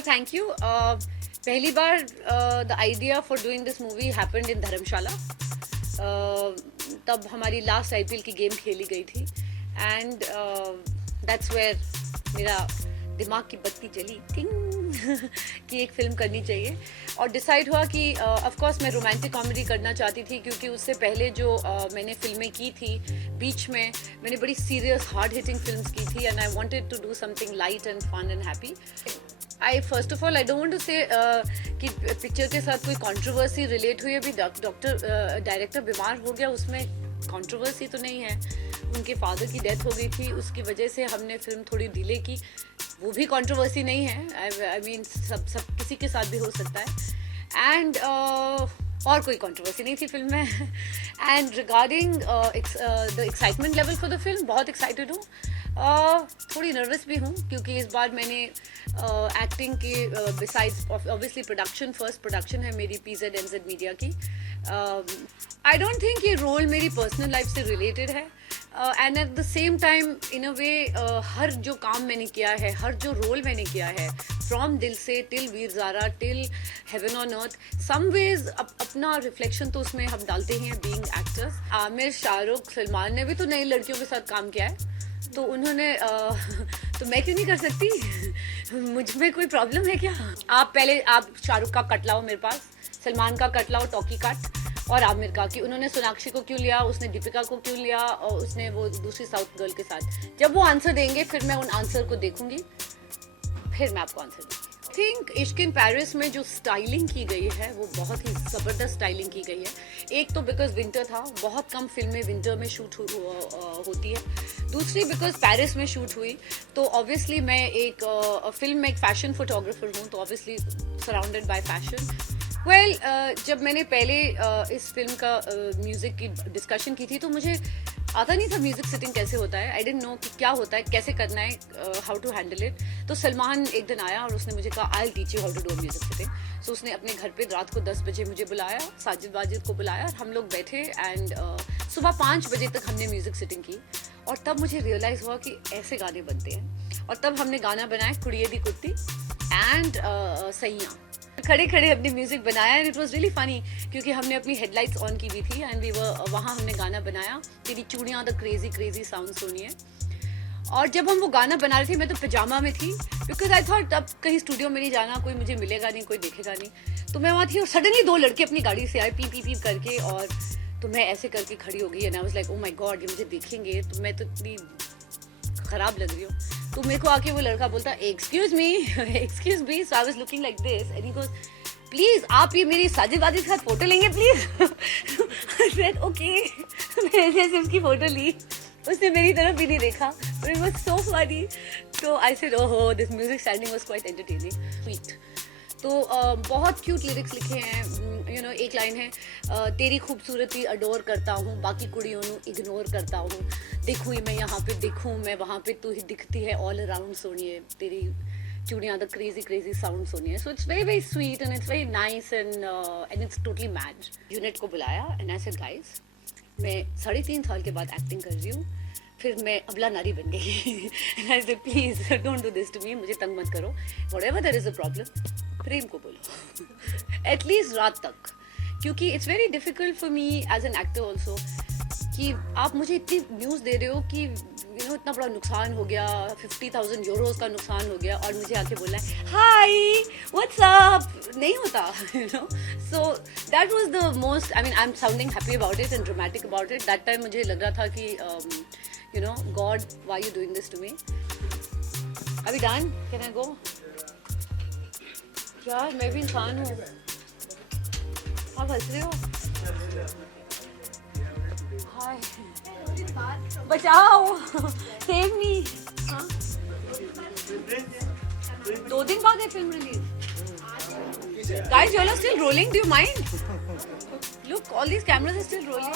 Well, thank you. पहली बार the idea for doing this movie happened in धर्मशाला. तब हमारी last IPL की game खेली गई थी and that's where मेरा दिमाग की बत्ती जली टिंग कि एक फिल्म करनी चाहिए और डिसाइड हुआ कि ऑफ कोर्स मैं रोमांटिक कॉमेडी करना चाहती थी क्योंकि उससे पहले जो मैंने फिल्में की थी बीच में मैंने बड़ी सीरियस हार्ड हिटिंग फिल्म्स की थी and I wanted to do something light and fun and happy. I first of all I don't want to say कि पिक्चर के साथ कोई कंट्रोवर्सी रिलेट हुई. अभी डायरेक्टर बीमार हो गया, उसमें कंट्रोवर्सी तो नहीं है. उनके फादर की डेथ हो गई थी, उसकी वजह से हमने फिल्म थोड़ी डिले की, वो भी कंट्रोवर्सी नहीं है. आई मीन सब किसी के साथ भी हो सकता है. एंड और कोई कंट्रोवर्सी नहीं थी फिल्म में. And regarding the excitement level for the film, बहुत एक्साइटेड हूँ. थोड़ी नर्वस भी हूँ क्योंकि इस बार मैंने एक्टिंग के besides obviously production, first production है मेरी PZNZ मीडिया की. आई डोंट थिंक ये रोल मेरी पर्सनल लाइफ से रिलेटेड है and at the same time in a way हर जो काम मैंने किया है, हर जो रोल मैंने किया है, from Dil Se till Veer Zaara till heaven on earth, some ways अपना रिफ्लेक्शन तो उसमें हम डालते ही हैं बीइंग एक्टर्स. आमिर, शाहरुख, सलमान ने भी तो नई लड़कियों के साथ काम किया है, तो उन्होंने तो मैं क्यों नहीं कर सकती? मुझ में कोई प्रॉब्लम है क्या? आप शाहरुख का कट लाओ मेरे पास, सलमान का कट लाओ टॉकी कट, और आमिर का कि उन्होंने सोनाक्षी को क्यों लिया, उसने दीपिका को क्यों लिया, और उसने वो दूसरी साउथ गर्ल के साथ. जब वो आंसर देंगे फिर मैं उन आंसर को देखूंगी, फिर मैं आपको आंसर दूंगी. आई थिंक इश्क इन पेरिस में जो स्टाइलिंग की गई है वो बहुत ही ज़बरदस्त स्टाइलिंग की गई है. एक तो बिकॉज विंटर था, बहुत कम फिल्में विंटर में शूट होती है. दूसरी बिकॉज पेरिस में शूट हुई, तो ऑब्वियसली मैं एक फिल्म में एक फैशन फोटोग्राफर हूँ, तो obviously surrounded by fashion. Well, जब मैंने पहले इस फिल्म का म्यूज़िक की डिस्कशन की थी तो मुझे आता नहीं था म्यूज़िक सिटिंग कैसे होता है. आई डिडंट नो कि क्या होता है, कैसे करना है, हाउ टू हैंडल इट. तो सलमान एक दिन आया और उसने मुझे कहा I will teach you how to do music sitting. So उसने अपने घर पे रात को 10 बजे मुझे बुलाया, साजिद वाजिद को बुलाया, और हम लोग बैठे एंड सुबह 5 बजे तक हमने म्यूज़िक सिटिंग की. और तब मुझे रियलाइज़ हुआ कि ऐसे गाने बनते हैं. और तब हमने गाना बनाया कुड़िए दी कुत्ती एंड सैयां, खड़े खड़े अपने म्यूजिक बनाया and it was really funny क्योंकि हमने अपनी हेडलाइट्स ऑन की हुई थी एंड वहाँ हमने गाना बनाया तेरी चूड़ियाँ द क्रेजी क्रेजी साउंड सुनिए. और जब हम वो गाना बना रहे थे मैं तो पजामा में थी बिकॉज आई थॉट अब कहीं स्टूडियो में नहीं जाना, कोई मुझे मिलेगा नहीं, कोई देखेगा नहीं. तो मैं वहाँ थी और सडनली 2 लड़के अपनी गाड़ी से आए पी पी पी करके, और तो मैं ऐसे करके खड़ी हो गई and I was like oh my God, ये मुझे देखेंगे तो मैं तो इतनी खराब लग रही हूँ. तो मेरे को आके वो लड़का बोलता excuse me. So I was looking like this and he goes please आप ये मेरी साजिद वाजिद के साथ फोटो लेंगे प्लीज. I said okay. मैंने जैसे उसकी फोटो ली, उसने मेरी तरफ भी नहीं देखा, but it was so funny. तो आई सेड ओहो this music standing was quite entertaining, sweet. तो बहुत क्यूट लिरिक्स लिखे हैं. यू नो, एक लाइन है तेरी खूबसूरती अडोर करता हूँ, बाकी कुड़ियों ਨੂੰ इग्नोर करता हूँ, देखूँ मैं यहाँ पे देखूँ मैं वहाँ पे, तू ही दिखती है ऑल अराउंड सोनिए, तेरी चूड़ियाँ द क्रेजी क्रेजी साउंड सुनिए. So it's very very sweet and it's very nice and it's totally match. Unit को बुलाया एंड आई सेड गाइस मैं 3.5 साल के बाद एक्टिंग कर रही हूँ, फिर मैं अबला नारी बन गई. And I said please don't do this to me, मुझे तंग मत करो, whatever there is a problem Prem को बोलो एटलीस्ट रात तक, क्योंकि it's very difficult for me as an actor also कि आप मुझे इतनी न्यूज़ दे रहे हो कि यू नो इतना बड़ा नुकसान हो गया, 50,000 यूरोज का नुकसान हो गया, और मुझे आके बोलना है हाय व्हाट्स अप, नहीं होता. You know, so that was the most, I mean I am sounding happy about it and dramatic about it. That time मुझे लग रहा था कि you know God why you doing this to me. अभी done, can I गो? यार मैं भी इंसान हूँ, आप हंस रहे हो. हाय बचाओ, सेव मी. 2 दिन बाद है film release. Guys, you all are still rolling. Do you mind? Look, all these cameras are still rolling.